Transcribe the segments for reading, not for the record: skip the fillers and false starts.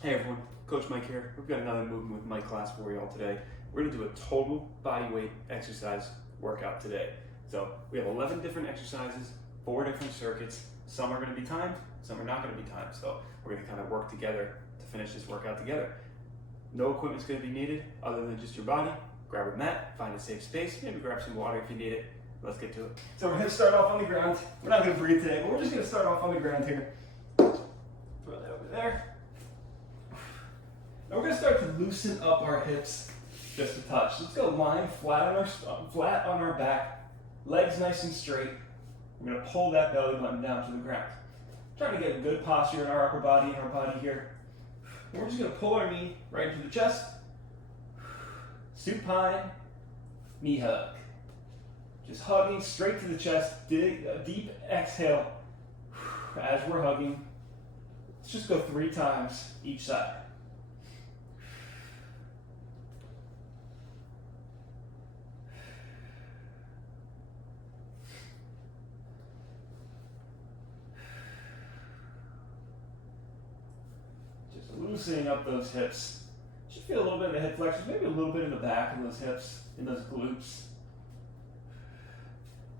Hey everyone, Coach Mike here. We've got another movement with Mike class for you all today. We're going to do a total body weight exercise workout today. So we have 11 different exercises, 4 different circuits. Some are going to be timed, some are not going to be timed. So we're going to kind of work together to finish this workout together. No equipment's going to be needed other than just your body. Grab a mat, find a safe space, maybe grab some water if you need it. Let's get to it. So we're going to start off on the ground. We're not going to breathe today, but we're just going to start off on the ground here. Throw that over there. Now we're going to start to loosen up our hips just a touch. Let's go lying flat on our back, legs nice and straight. We're going to pull that belly button down to the ground. Trying to get a good posture in our upper body and our body here. And we're just going to pull our knee right into the chest. Supine, knee hug. Just hugging straight to the chest, a deep exhale as we're hugging. Let's just go 3 times each side. Loosening up those hips. Should feel a little bit in the hip flexors, maybe a little bit in the back of those hips, in those glutes.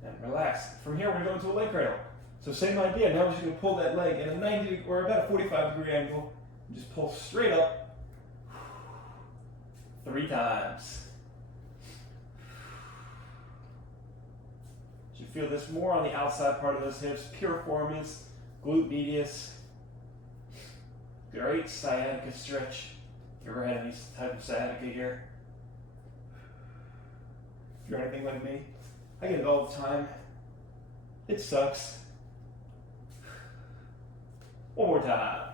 And relax. From here, we're going to a leg cradle. So same idea. Now we're just going to pull that leg at a 90 or about a 45-degree angle. And just pull straight up. 3 times. Should feel this more on the outside part of those hips. Piriformis, glute medius. Great sciatica stretch. If you ever had any type of sciatica here. If you're anything like me, I get it all the time. It sucks. One more time.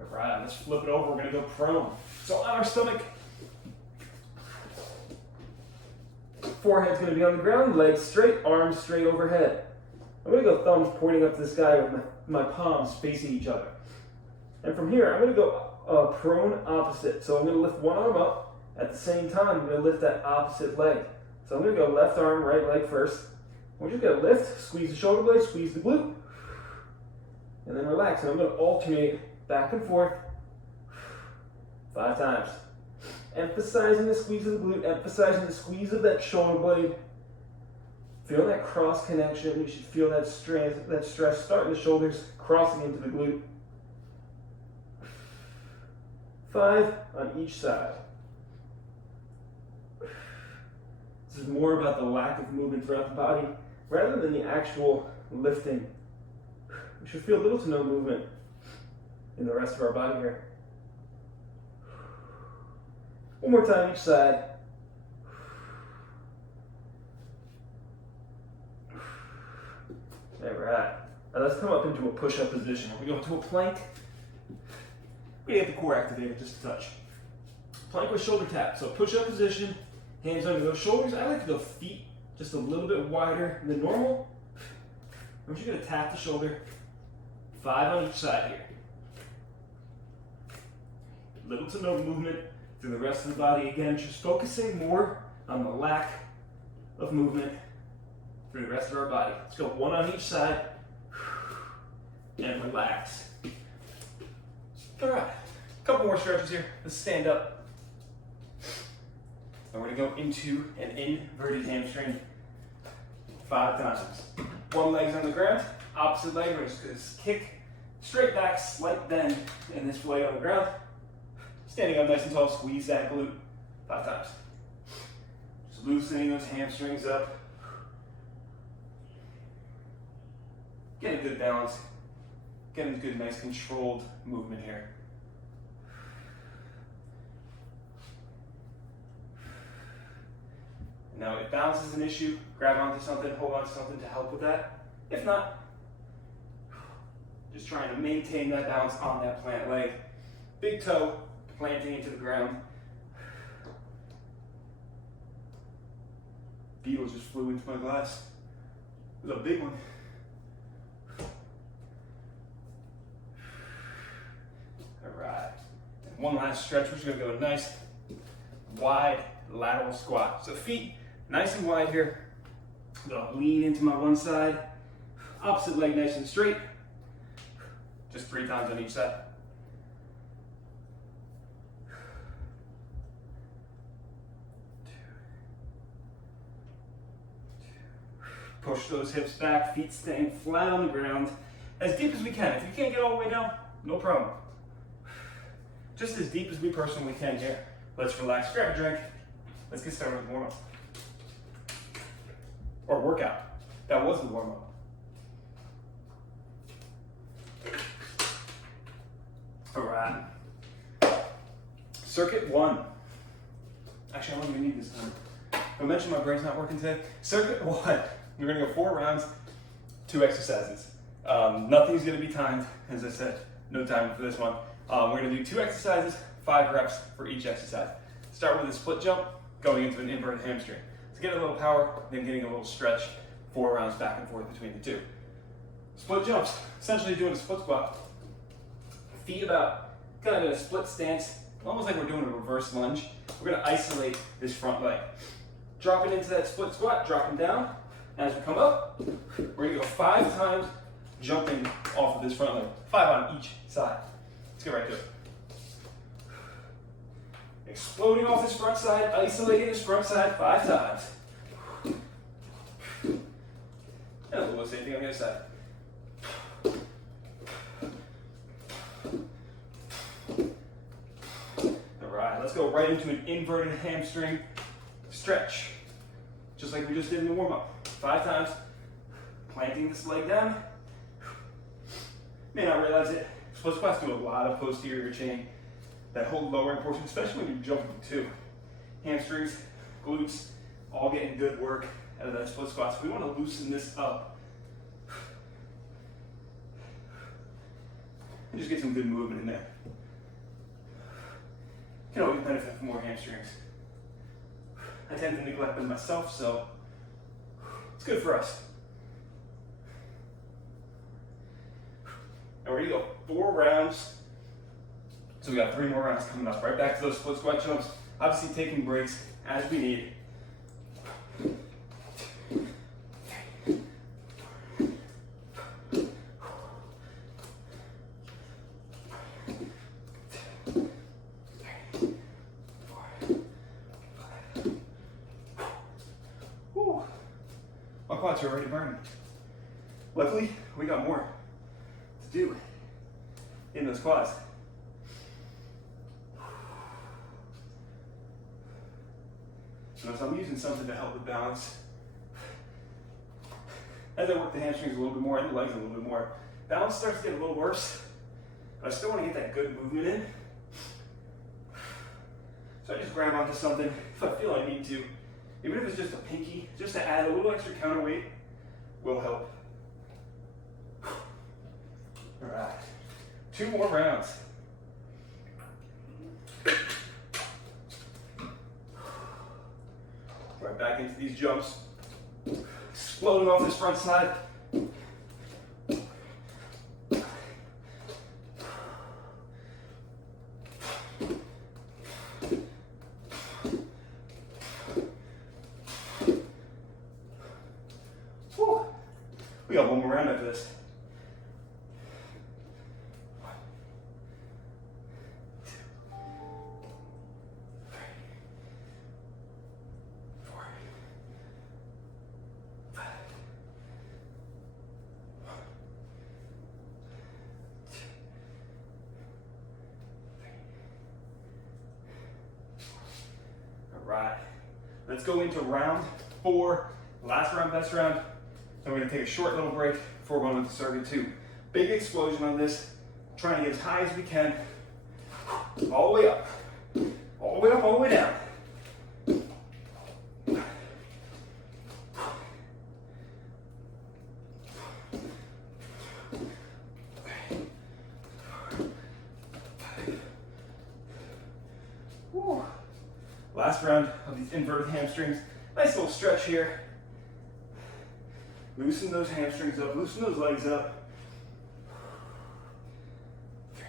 All right, let's flip it over. We're gonna go prone. So on our stomach, forehead's gonna be on the ground, legs straight, arms straight overhead. I'm going to go thumbs pointing up to the sky with my palms facing each other. And from here, I'm going to go prone opposite. So I'm going to lift one arm up. At the same time, I'm going to lift that opposite leg. So I'm going to go left arm, right leg first. We're just going to lift, squeeze the shoulder blade, squeeze the glute, and then relax. And I'm going to alternate back and forth 5 times. Emphasizing the squeeze of the glute, emphasizing the squeeze of that shoulder blade. Feel that cross connection. You should feel that stress starting the shoulders, crossing into the glute. 5 on each side. This is more about the lack of movement throughout the body rather than the actual lifting. We should feel little to no movement in the rest of our body here. One more time each side. All right. Now let's come up into a push-up position. We go into a plank. We get the core activated just a touch. Plank with shoulder tap. So push-up position, hands under those shoulders. I like to go feet just a little bit wider than normal. I'm just going to tap the shoulder. 5 on each side here. Little to no movement through the rest of the body. Again, just focusing more on the lack of movement through the rest of our body. Let's go 1 on each side and relax. All right, a couple more stretches here. Let's stand up. And we're gonna go into an inverted hamstring 5 times. One leg's on the ground, opposite leg, we're just gonna kick straight back, slight bend in this leg on the ground. Standing up nice and tall, squeeze that glute 5 times. Just loosening those hamstrings up. Get a good balance, get a good, nice, controlled movement here. Now, if balance is an issue, grab onto something, hold on to something to help with that. If not, just trying to maintain that balance on that plant leg. Big toe planting into the ground. Beetle just flew into my glass. It was a big one. All right. And one last stretch. We're just going to go nice, wide lateral squat. So feet nice and wide here. I'm going to lean into my one side. Opposite leg nice and straight. Just 3 times on each side. Push those hips back, feet staying flat on the ground, as deep as we can. If you can't get all the way down, no problem. Just as deep as we personally can here. Let's relax, grab a drink. Let's get started with the warm-up. Or workout. That was the warm-up. All right. Circuit 1. Actually, I don't even need this time. I mentioned my brain's not working today. Circuit 1. We're gonna go 4 rounds, 2 exercises. Nothing's gonna be timed, as I said, no time for this one. We're gonna do 2 exercises, 5 reps for each exercise. Start with a split jump, going into an inverted hamstring. So get a little power, then getting a little stretch, 4 rounds back and forth between the 2. Split jumps, essentially doing a split squat. Feet about, kind of in a split stance, almost like we're doing a reverse lunge. We're gonna isolate this front leg. Dropping into that split squat, dropping down. As we come up, we're gonna go 5 times jumping off of this front leg. 5 on each side. Let's get right to it. Exploding off this front side, isolating this front side 5 times. And we'll do the same thing on the other side. All right, let's go right into an inverted hamstring stretch. Just like we just did in the warm-up. 5 times, planting this leg down. May not realize it. Split squats do a lot of posterior chain. That whole lowering portion, especially when you're jumping too. Hamstrings, glutes, all getting good work out of that split squat. So we want to loosen this up. And just get some good movement in there. Can always benefit from more hamstrings. I tend to neglect them myself, so it's good for us. And we're gonna go 4 rounds. So we got 3 more rounds coming up. Right back to those split squat jumps. Obviously taking breaks as we need. Whew. My quads are already burning. Luckily, we got more to do in those quads. So I'm using something to help with balance. As I work the hamstrings a little bit more and the legs a little bit more, balance starts to get a little worse, but I still want to get that good movement in. So I just grab onto something if I feel I need to. Even if it's just a pinky, just to add a little extra counterweight will help. All right, 2 more rounds. Right back into these jumps. Exploding off this front side. Whew. We got 1 more round after this. Right, let's go into round 4, last round, best round. Then we're gonna take a short little break before going into circuit 2. Big explosion on this, trying to get as high as we can, all the way up, all the way up, all the way down. Whew. Last round of these inverted hamstrings. Nice little stretch here. Loosen those hamstrings up, loosen those legs up. 3,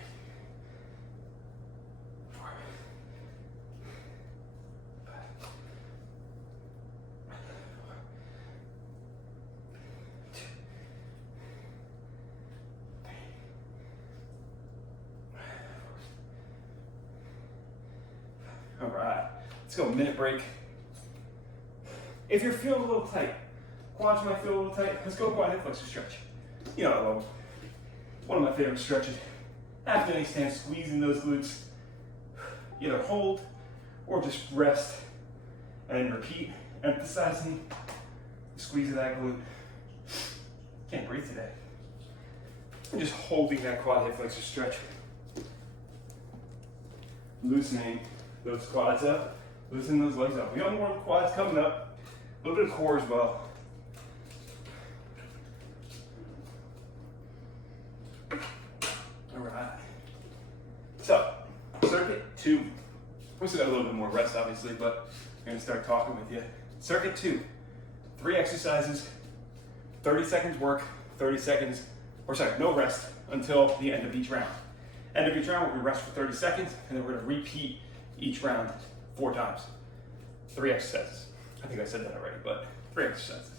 4, 5, 2, 3, All right, let's go minute break. If you're feeling a little tight, quads might feel a little tight, let's go quad hip flexor stretch. You know, I love one of my favorite stretches. After any stand, squeezing those glutes. Either hold or just rest and repeat, emphasizing the squeeze of that glute. Can't breathe today. I'm just holding that quad hip flexor stretch. Loosening those quads up, loosening those legs up. We got more quads coming up, a little bit of core as well. All right. So, circuit 2. We still got a little bit more rest, obviously, but I'm gonna start talking with you. Circuit 2, 3 exercises, 30 seconds work, 30 seconds, no rest until the end of each round. End of each round, we're gonna rest for 30 seconds, and then we're gonna repeat each round 4 times. 3 exercises. I think I said that already, but 3 exercises.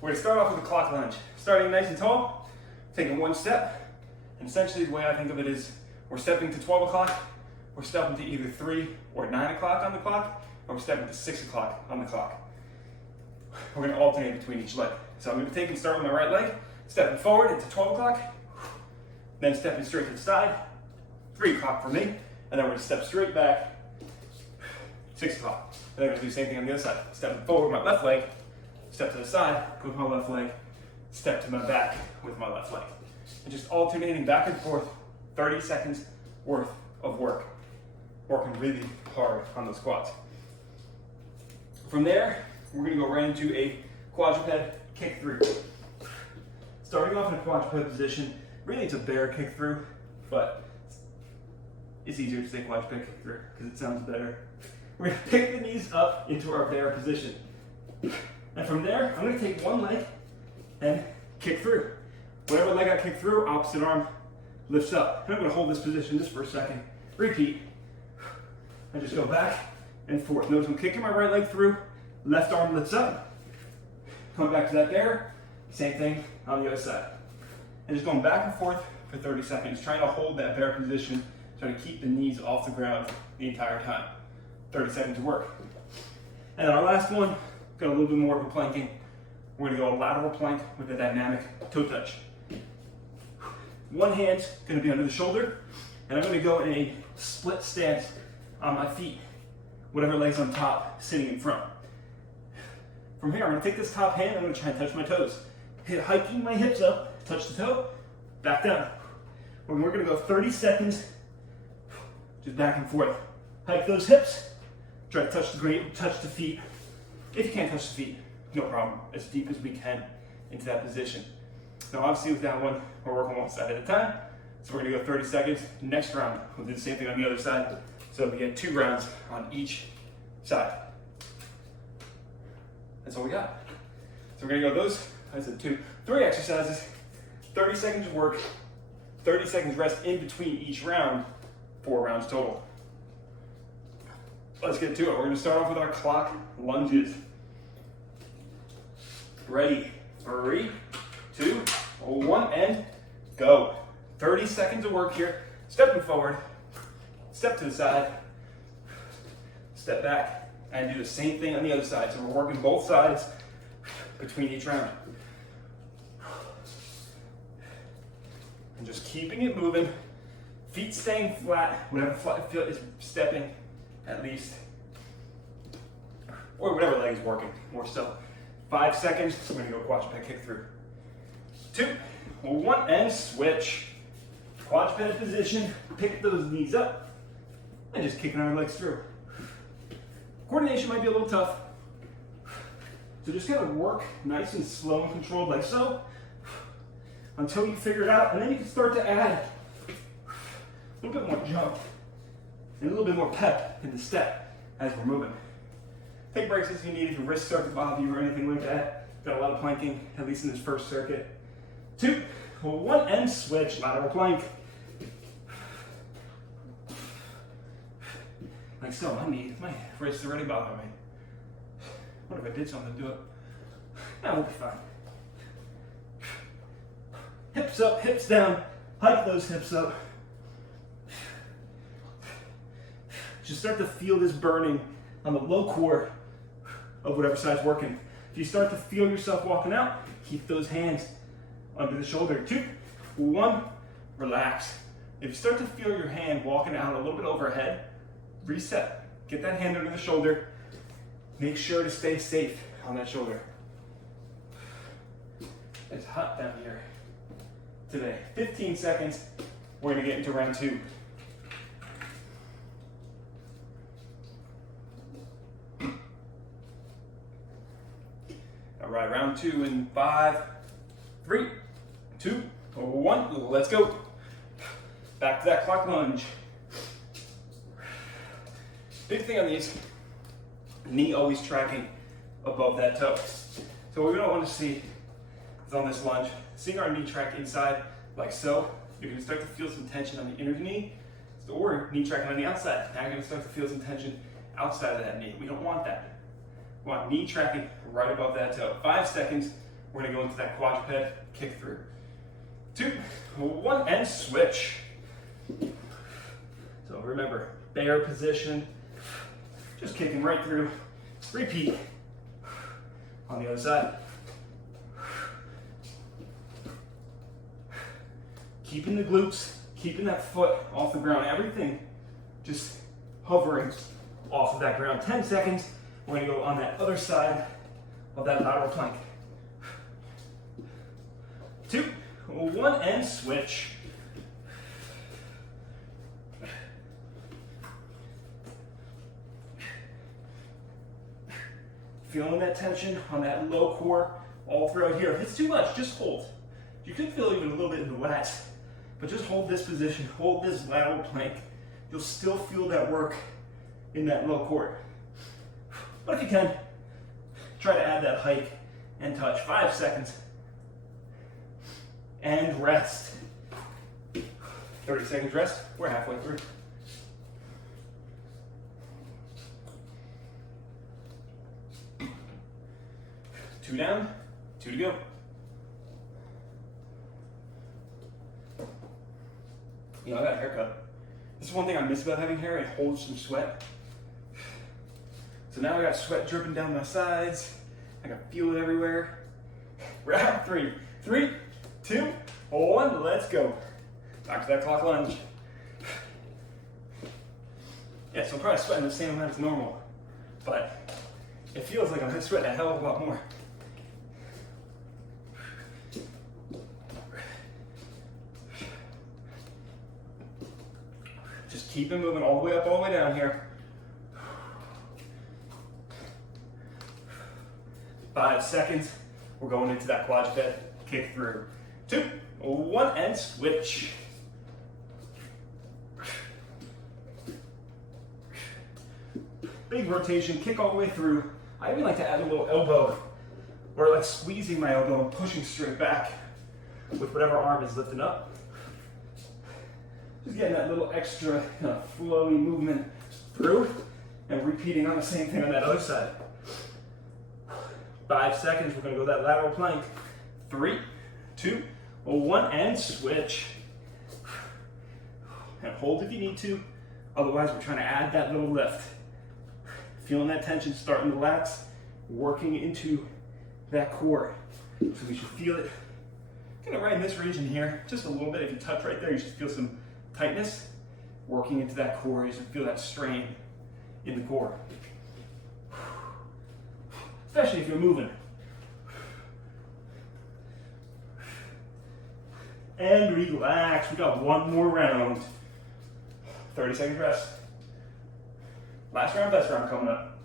We're gonna start off with a clock lunge. Starting nice and tall, taking 1 step, and essentially the way I think of it is we're stepping to 12 o'clock, we're stepping to either 3 or 9 o'clock on the clock, or we're stepping to 6 o'clock on the clock. We're gonna alternate between each leg. So I'm gonna take and start with my right leg, stepping forward into 12 o'clock, then stepping straight to the side, 3 o'clock for me, and then we're gonna step straight back, 6 o'clock. And then we're gonna do the same thing on the other side. Stepping forward with my left leg, step to the side with my left leg, step to my back with my left leg. And just alternating back and forth, 30 seconds worth of work. Working really hard on those quads. From there, we're gonna go right into a quadruped kick through. Starting off in a quadruped position, really it's a bear kick through, but it's easier to say quadruped kick through because it sounds better. We're gonna pick the knees up into our bear position. And from there, I'm gonna take one leg and kick through. Whatever leg I kick through, opposite arm lifts up. And I'm gonna hold this position just for a second. Repeat. I just go back and forth. Notice I'm kicking my right leg through, left arm lifts up. Come back to that bear, same thing on the other side. And just going back and forth for 30 seconds, trying to hold that bear position, trying to keep the knees off the ground the entire time. 30 seconds of work. And then our last one, got a little bit more of a planking. We're gonna go a lateral plank with a dynamic toe touch. One hand's gonna be under the shoulder, and I'm gonna go in a split stance on my feet, whatever leg's on top, sitting in front. From here, I'm gonna take this top hand, I'm gonna try and touch my toes. Hiking my hips up, touch the toe, back down. And we're gonna go 30 seconds, just back and forth. Hike those hips, try to touch the feet. If you can't touch the feet, no problem, as deep as we can into that position. Now obviously with that one, we're working one side at a time. So we're gonna go 30 seconds. Next round, we'll do the same thing on the other side. So we get 2 rounds on each side. That's all we got. So we're gonna go those, I said 3 exercises, 30 seconds of work, 30 seconds rest in between each round, 4 rounds total. Let's get to it. We're gonna start off with our clock lunges. Ready, 3, 2, 1, and go. 30 seconds of work here. Stepping forward, step to the side, step back, and do the same thing on the other side. So we're working both sides between each round. And just keeping it moving, feet staying flat, whatever flat foot is stepping at least, or whatever leg is working, more so. 5 seconds, we're gonna go quadruped kick through. 2, 1, and switch. Quadruped position, pick those knees up, and just kicking our legs through. Coordination might be a little tough, so just kind of work nice and slow and controlled like so, until you figure it out, and then you can start to add a little bit more jump and a little bit more pep in the step as we're moving. Take breaks as you need if your wrists start to bother you or anything like that. Got a lot of planking, at least in this first circuit. 2, 1, and switch, lateral plank. Like so, my wrists already bother me. What if I did something to do it? That will be fine. Hips up, hips down. Hike those hips up. Just start to feel this burning on the low core of whatever side's working. If you start to feel yourself walking out, keep those hands under the shoulder. 2, 1, relax. If you start to feel your hand walking out a little bit overhead, reset. Get that hand under the shoulder. Make sure to stay safe on that shoulder. It's hot down here today. 15 seconds. We're gonna get into round 2. All right, round 2 in 5, 3, 2, 1. Let's go. Back to that clock lunge. Big thing on these, knee always tracking above that toe. So what we don't want to see is on this lunge, seeing our knee track inside like so, you're going to start to feel some tension on the inner knee, or knee tracking on the outside. Now you're going to start to feel some tension outside of that knee. We don't want that. We want knee tracking right above that toe. 5 seconds, we're going to go into that quadruped kick through. 2, 1, and switch. So remember, bear position, just kicking right through. Repeat on the other side. Keeping the glutes, keeping that foot off the ground, everything just hovering off of that ground. 10 seconds, we're gonna go on that other side of that lateral plank. 2, 1, and switch. Feeling that tension on that low core all throughout here. If it's too much, just hold. You could feel even a little bit in the lats, but just hold this position, hold this lateral plank. You'll still feel that work in that low core. But if you can, try to add that hike and touch. 5 seconds. And rest. 30 seconds rest. We're halfway through. Two down, 2 to go. You know, I got a haircut. This is one thing I miss about having hair. It holds some sweat. So now I got sweat dripping down my sides. I can feel it everywhere. Round 3. 3, 2, 1, let's go. Back to that clock lunge. Yeah, so I'm probably sweating the same amount as normal, but it feels like I'm sweating a hell of a lot more. Just keep it moving all the way up, all the way down here. 5 seconds. We're going into that quadruped kick through. 2, 1, and switch. Big rotation, kick all the way through. I even like to add a little elbow, or like squeezing my elbow and pushing straight back with whatever arm is lifting up. Just getting that little extra flowy movement through and repeating on the same thing on that other side. 5 seconds, we're gonna go that lateral plank. 3, 2, 1, and switch. And hold if you need to. Otherwise, we're trying to add that little lift. Feeling that tension starting to relax, working into that core. So we should feel it kind of right in this region here, just a little bit. If you touch right there, you should feel some tightness. Working into that core, you should feel that strain in the core. Especially if you're moving. And relax, we got one more round. 30 seconds rest. Last round, best round coming up.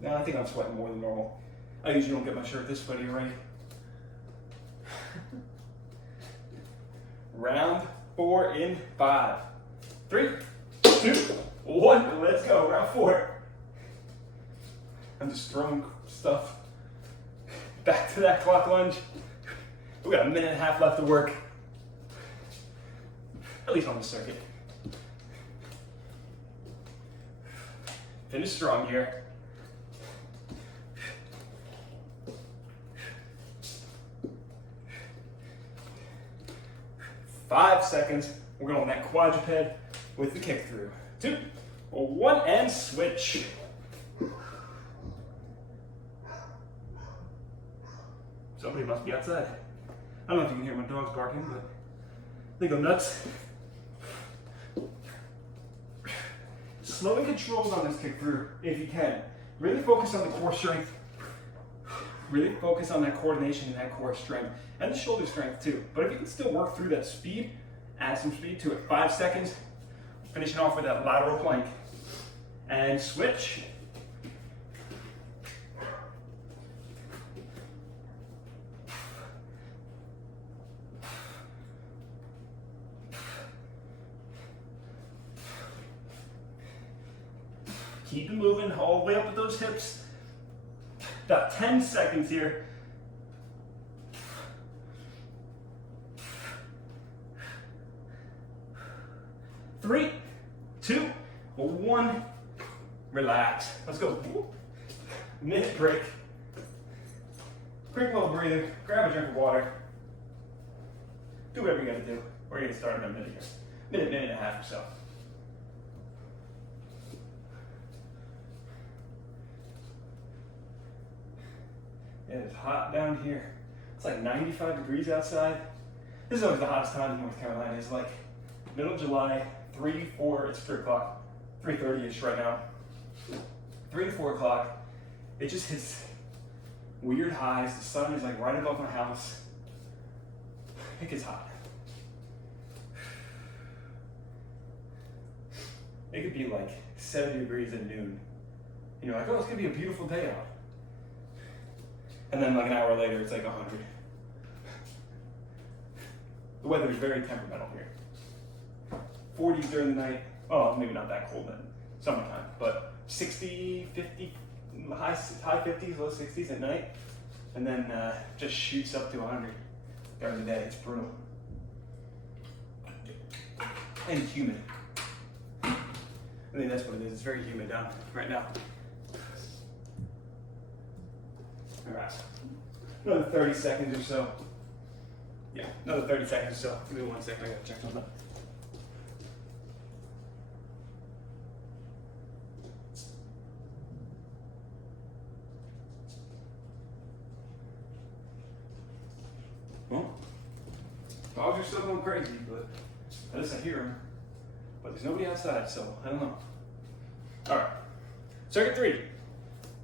Now I think I'm sweating more than normal. I usually don't get my shirt this sweaty already. Round 4 in 5. 3, 2, 1, let's go. Round 4. I'm just throwing stuff. Back to that clock lunge. We got a minute and a half left to work. At least on the circuit. Finish strong here. 5 seconds. We're going on that quadruped with the kick through. 2, 1, and switch. Somebody must be outside. I don't know if you can hear my dogs barking, but they go nuts. Slow and controlled on this kick through if you can. Really focus on the core strength. Really focus on that coordination and that core strength. And the shoulder strength too. But if you can still work through that speed, add some speed to it. 5 seconds. Finishing off with that lateral plank. And switch. Keep it moving all the way up with those hips. About 10 seconds here. 3, 2, 1. Relax. Let's go. Minute break. Quick little breather. Grab a drink of water. Do whatever you gotta do. We're gonna start in a minute here. Minute and a half or so. It is hot down here. It's like 95 degrees outside. This is always the hottest time in North Carolina. It's like middle of July, 3, 4, it's 3 o'clock, 3:30-ish right now. 3 to 4 o'clock, it just hits weird highs. The sun is like right above my house. It gets hot. It could be like 70 degrees at noon. You know, like, oh, it's gonna be a beautiful day out. And then like an hour later, it's like 100. The weather is very temperamental here. 40s during the night. Oh, maybe not that cold then. Summertime. But 60, 50, high 50s, low 60s at night. And then just shoots up to 100 during the day. It's brutal. And humid. I think that's what it is. It's very humid down right now. All right. Another 30 seconds or so. Yeah, another 30 seconds or so. Give me 1 second. I gotta check something. Well, dogs are still going crazy, but at least I hear them. But there's nobody outside, so I don't know. All right. Circuit 3.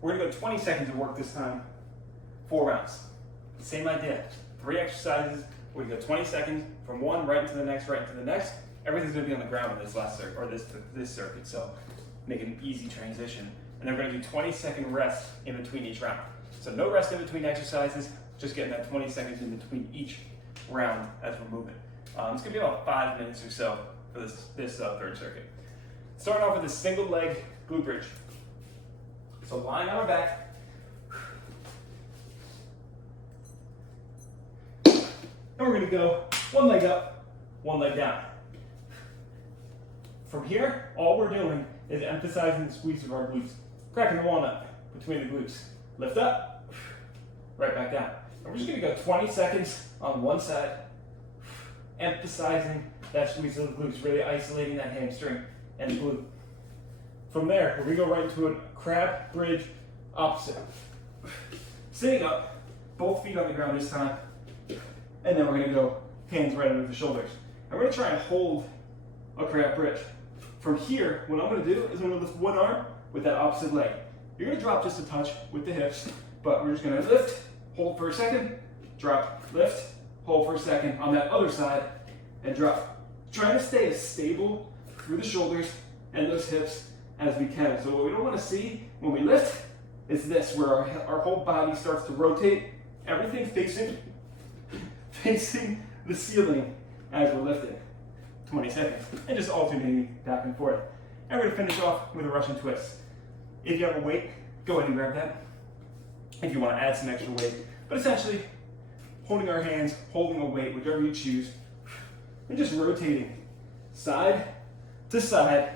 We're gonna go 20 seconds of work this time. 4 rounds. Same idea. 3 exercises. We're gonna go 20 seconds from one right into the next, right into the next. Everything's gonna be on the ground in this last circuit, or this circuit, so make an easy transition. And then we're gonna do 20-second rest in between each round. So no rest in between exercises, just getting that 20 seconds in between each round as we're moving. It's gonna be about 5 minutes or so for this third circuit. Starting off with a single leg glute bridge. So lying on our back. And we're gonna go 1 leg up, 1 leg down. From here, all we're doing is emphasizing the squeeze of our glutes. Cracking the walnut between the glutes. Lift up, right back down. And we're just gonna go 20 seconds on one side, emphasizing that squeeze of the glutes, really isolating that hamstring and glute. From there, we're gonna go right into a crab bridge opposite. Sitting up, both feet on the ground this time. And then we're gonna go hands right under the shoulders. And we're gonna try and hold a crab bridge. From here, what I'm gonna do is I'm gonna lift one arm with that opposite leg. You're gonna drop just a touch with the hips, but we're just gonna lift, hold for a second, drop, lift, hold for a second on that other side, and drop. Trying to stay as stable through the shoulders and those hips as we can. So what we don't wanna see when we lift is this, where our whole body starts to rotate, everything facing the ceiling as we're lifting. 20 seconds, and just alternating back and forth. And we're gonna finish off with a Russian twist. If you have a weight, go ahead and grab that. If you wanna add some extra weight, but essentially, holding our hands, holding a weight, whichever you choose, and just rotating side to side.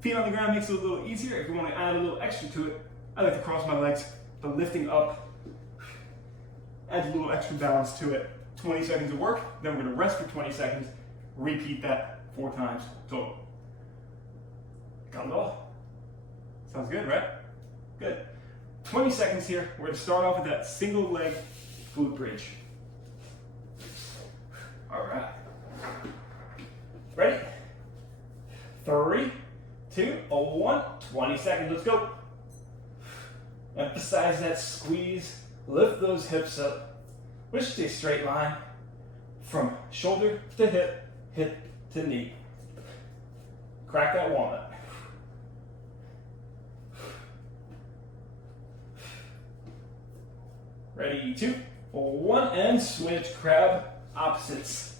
Feet on the ground makes it a little easier. If you wanna add a little extra to it, I like to cross my legs, but lifting up adds a little extra balance to it. 20 seconds of work, then we're gonna rest for 20 seconds, repeat that 4 times total. Got it all? Sounds good, right? Good. 20 seconds here. We're gonna start off with that single leg glute bridge. All right. Ready? 3, 2, 1, 20 seconds, let's go. Emphasize that squeeze, lift those hips up. We should stay straight line from shoulder to hip, hip to knee. Crack that walnut. Ready, 2, 1, and switch, crab opposites.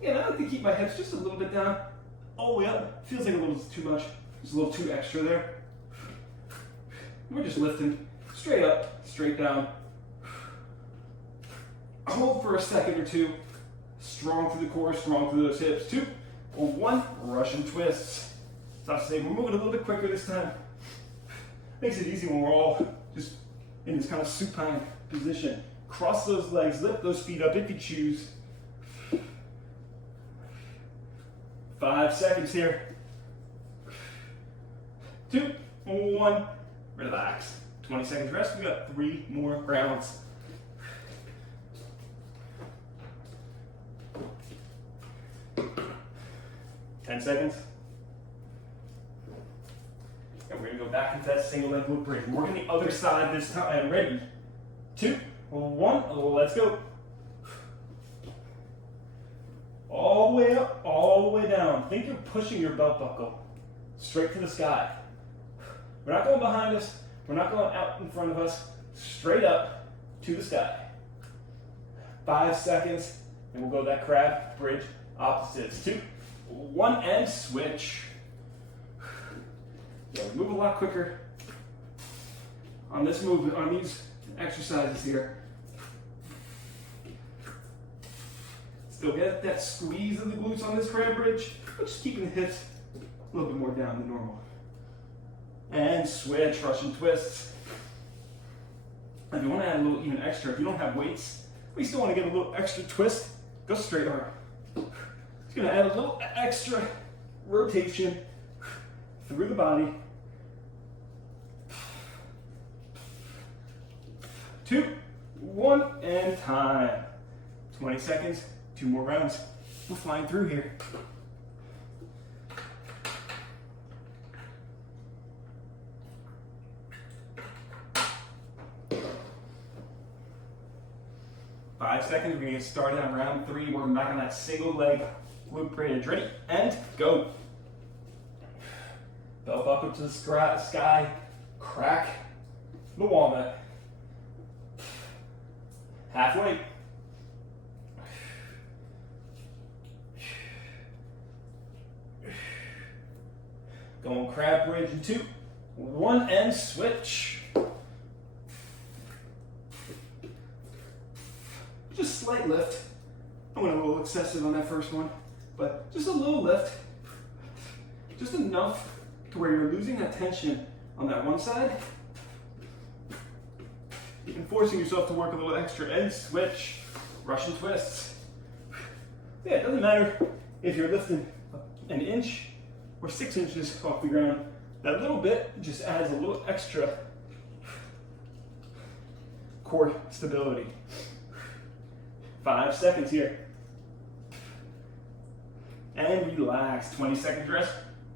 Again, I like to keep my hips just a little bit down, all the way up. Feels like a little too much, just a little too extra there. We're just lifting straight up, straight down. Hold for a second or two. Strong through the core, strong through those hips. 2, 1, Russian twists. So I say we're moving a little bit quicker this time. Makes it easy when we're all just in this kind of supine position. Cross those legs, lift those feet up if you choose. 5 seconds here. 2, 1, relax. 20 seconds rest. We got 3 more rounds. Ten seconds. And we're gonna go back into that single leg glute bridge. Working the other side this time. Ready? 2, 1, let's go. All the way up, all the way down. Think you're pushing your belt buckle straight to the sky. We're not going behind us. We're not going out in front of us. Straight up to the sky. 5 seconds, and we'll go that crab bridge opposites. 2, 1, and switch. Yeah, we move a lot quicker on this move, on these exercises here. Still get that squeeze of the glutes on this crab bridge, but just keeping the hips a little bit more down than normal. And switch, Russian twists. If you want to add a little even extra, if you don't have weights, but you still want to get a little extra twist, go straight arm. It's going to add a little extra rotation through the body. 2, 1, and time. 20 seconds, 2 more rounds. We're flying through here. Five seconds, we're gonna get started on round 3. We're back on that single leg glute bridge. Ready, and go. Belt buckle to the sky, crack the walnut. Halfway. Going crab bridge in 2, 1, and switch. Just slight lift. I went a little excessive on that first one, but just a little lift. Just enough to where you're losing that tension on that one side and forcing yourself to work a little extra, and switch. Russian twists. Yeah, it doesn't matter if you're lifting an inch or 6 inches off the ground. That little bit just adds a little extra core stability. 5 seconds here. And relax. 20 seconds rest.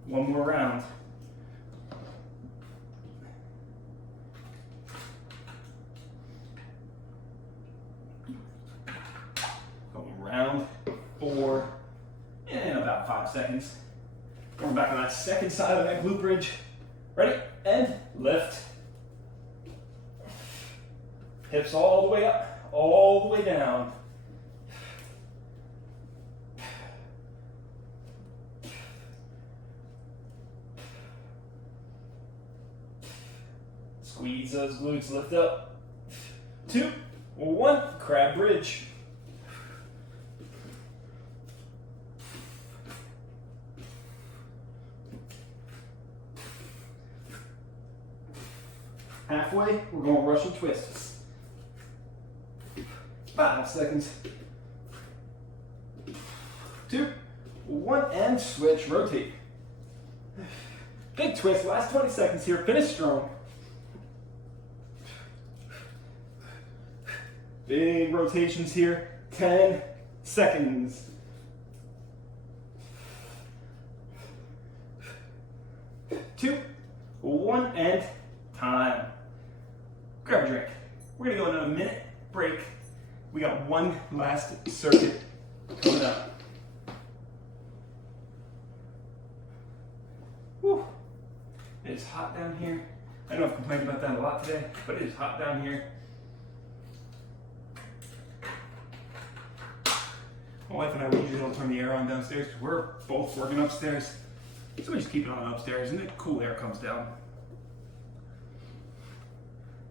1 more round. Going round 4 in about 5 seconds. Going back on that second side of that glute bridge. Ready? And lift. Hips all the way up, all the way down. Squeeze those glutes, lift up. 2, 1, crab bridge. Halfway, we're going Russian twists. 5 seconds. 2, 1, and switch, rotate. Big twist, last 20 seconds here, finish strong. Big rotations here, 10 seconds. 2, 1, and time. Grab a drink. We're gonna go on a minute break. We got one last circuit coming up. Whew. It is hot down here. I know I've complained about that a lot today, but it is hot down here. My wife and I, we usually don't turn the air on downstairs because we're both working upstairs. So we just keep it on upstairs and the cool air comes down.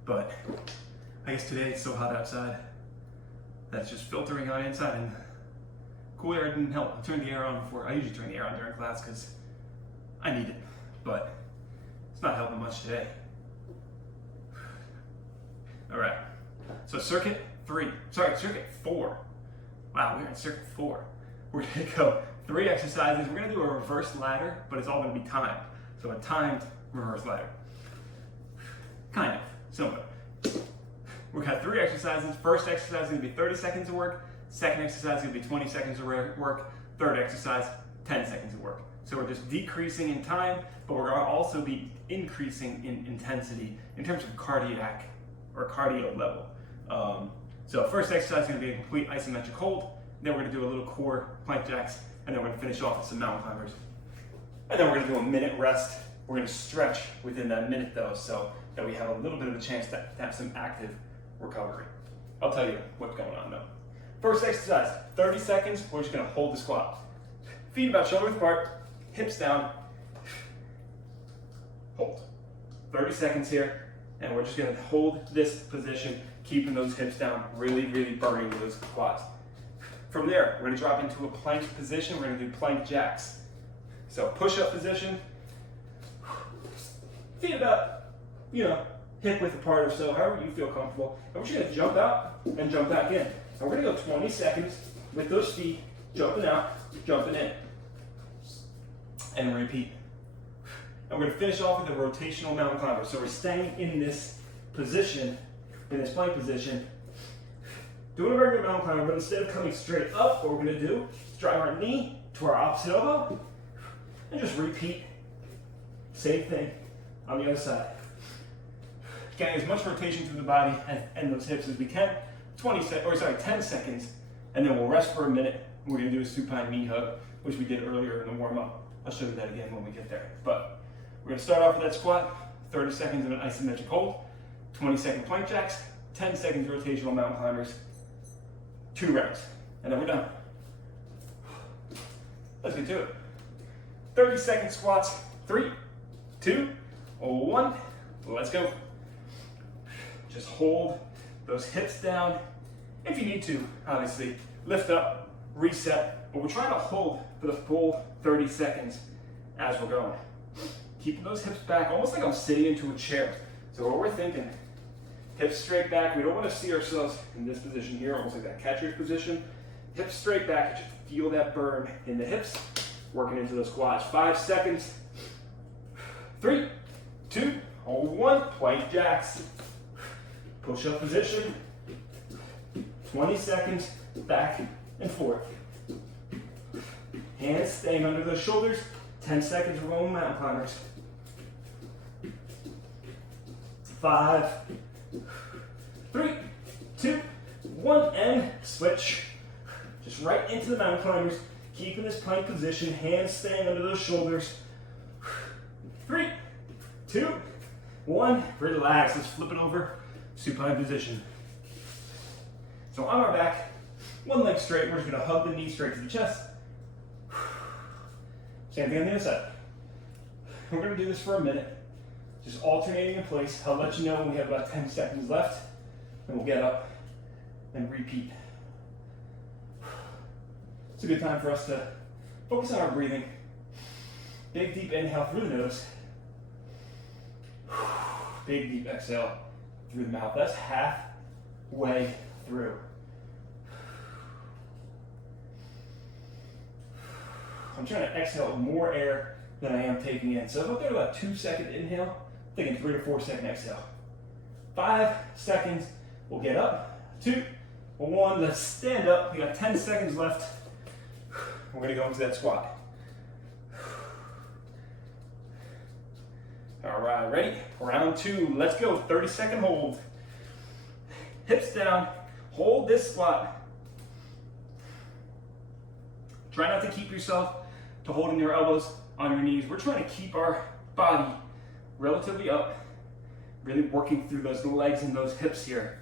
But I guess today it's so hot outside that's just filtering on inside, and cool air didn't help. I turned the air on before. I usually turn the air on during class because I need it, but it's not helping much today. All right, so circuit 4. Wow, we're in circuit 4. We're gonna go 3 exercises. We're gonna do a reverse ladder, but it's all gonna be timed. So a timed reverse ladder. Kind of, somewhat. We've got 3 exercises. First exercise is gonna be 30 seconds of work. Second exercise is gonna be 20 seconds of work. Third exercise, 10 seconds of work. So we're just decreasing in time, but we're gonna also be increasing in intensity in terms of cardiac or cardio level. So first exercise is gonna be a complete isometric hold. Then we're gonna do a little core plank jacks, and then we're gonna finish off with some mountain climbers. And then we're gonna do a minute rest. We're gonna stretch within that minute though, so that we have a little bit of a chance to have some active recovery. I'll tell you what's going on though. First exercise, 30 seconds, we're just gonna hold the squat. Feet about shoulder width apart, hips down, hold. 30 seconds here, and we're just gonna hold this position, keeping those hips down, really, really burning those quads. From there, we're gonna drop into a plank position. We're gonna do plank jacks. So push-up position, feet about, hip width apart or so, however you feel comfortable. And we're just gonna jump out and jump back in. And we're gonna go 20 seconds with those feet jumping out, jumping in. And repeat. And we're gonna finish off with a rotational mountain climber. So we're staying in this position, in this plank position, doing a regular mountain climber, but instead of coming straight up, what we're gonna do is drive our knee to our opposite elbow and just repeat. Same thing on the other side. Getting as much rotation through the body and those hips as we can. 10 seconds, and then we'll rest for a minute. We're gonna do a supine knee hug, which we did earlier in the warm up. I'll show you that again when we get there. But we're gonna start off with that squat, 30 seconds of an isometric hold, 20-second plank jacks, 10 seconds rotational mountain climbers, 2 rounds, and then we're done. Let's get to it. 30-second squats, 3, 2, 1, let's go. Just hold those hips down. If you need to, obviously, lift up, reset, but we're trying to hold for the full 30 seconds as we're going. Keeping those hips back, almost like I'm sitting into a chair. So what we're thinking, hips straight back. We don't want to see ourselves in this position here, almost like that catcher's position. Hips straight back, just feel that burn in the hips, working into those quads. 5 seconds. 3, 2, 1, plank jacks. Push-up position. 20 seconds, back and forth. Hands staying under those shoulders. 10 seconds rolling mountain climbers. 5, 3, 2, 1, and switch. Just right into the mountain climbers. Keeping this plank position, hands staying under those shoulders. 3, 2, 1, relax. Let's flip it over, supine position. So on our back, one leg straight, we're just gonna hug the knee straight to the chest. Same thing on the other side. We're gonna do this for a minute, just alternating in place. I'll let you know when we have about 10 seconds left, and we'll get up and repeat. It's a good time for us to focus on our breathing. Big deep inhale through the nose. Big deep exhale through the mouth. That's halfway through. I'm trying to exhale more air than I am taking in. So if I'm doing about 2-second inhale, I'm taking 3 to 4 second exhale. 5 seconds, we'll get up. 2, 1, let's stand up. We got 10 seconds left. We're gonna go into that squat. All right, ready? Round 2, let's go. 30-second hold. Hips down, hold this squat. Try not to keep yourself to holding your elbows on your knees. We're trying to keep our body relatively up, really working through those legs and those hips here.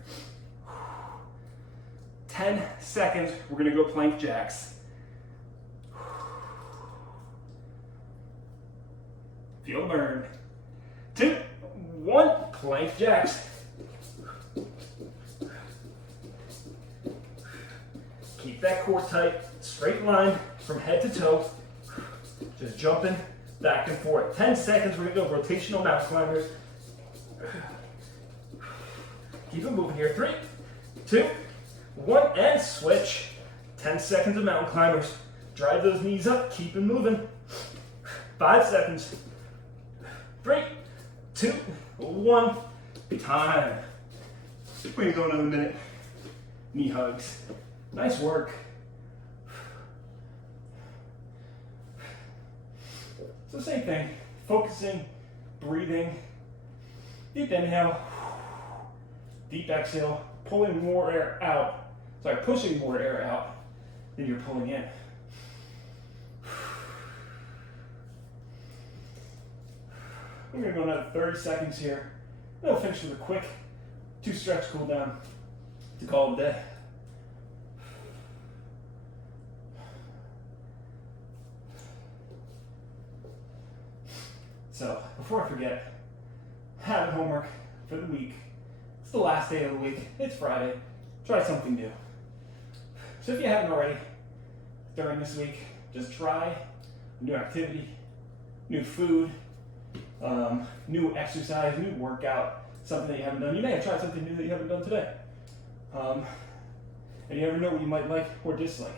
10 seconds, we're gonna go plank jacks. Feel the burn. 2, 1, plank jacks. Keep that core tight, straight line from head to toe. Just jumping back and forth. 10 seconds, we're gonna go rotational mountain climbers. Keep it moving here. 3, 2, 1, and switch. 10 seconds of mountain climbers. Drive those knees up, keep it moving. 5 seconds. 3, 2, 1, time. We're gonna go another minute. Knee hugs. Nice work. So same thing, focusing, breathing, deep inhale, deep exhale, pulling more air out. Sorry, pushing more air out than you're pulling in. We're gonna go another 30 seconds here. Then we'll finish with a quick 2 stretch cool down to call it a day. So, before I forget, habit homework for the week. It's the last day of the week. It's Friday. Try something new. So if you haven't already, during this week, just try a new activity, new food, new exercise, new workout, something that you haven't done. You may have tried something new that you haven't done today. And you never know what you might like or dislike.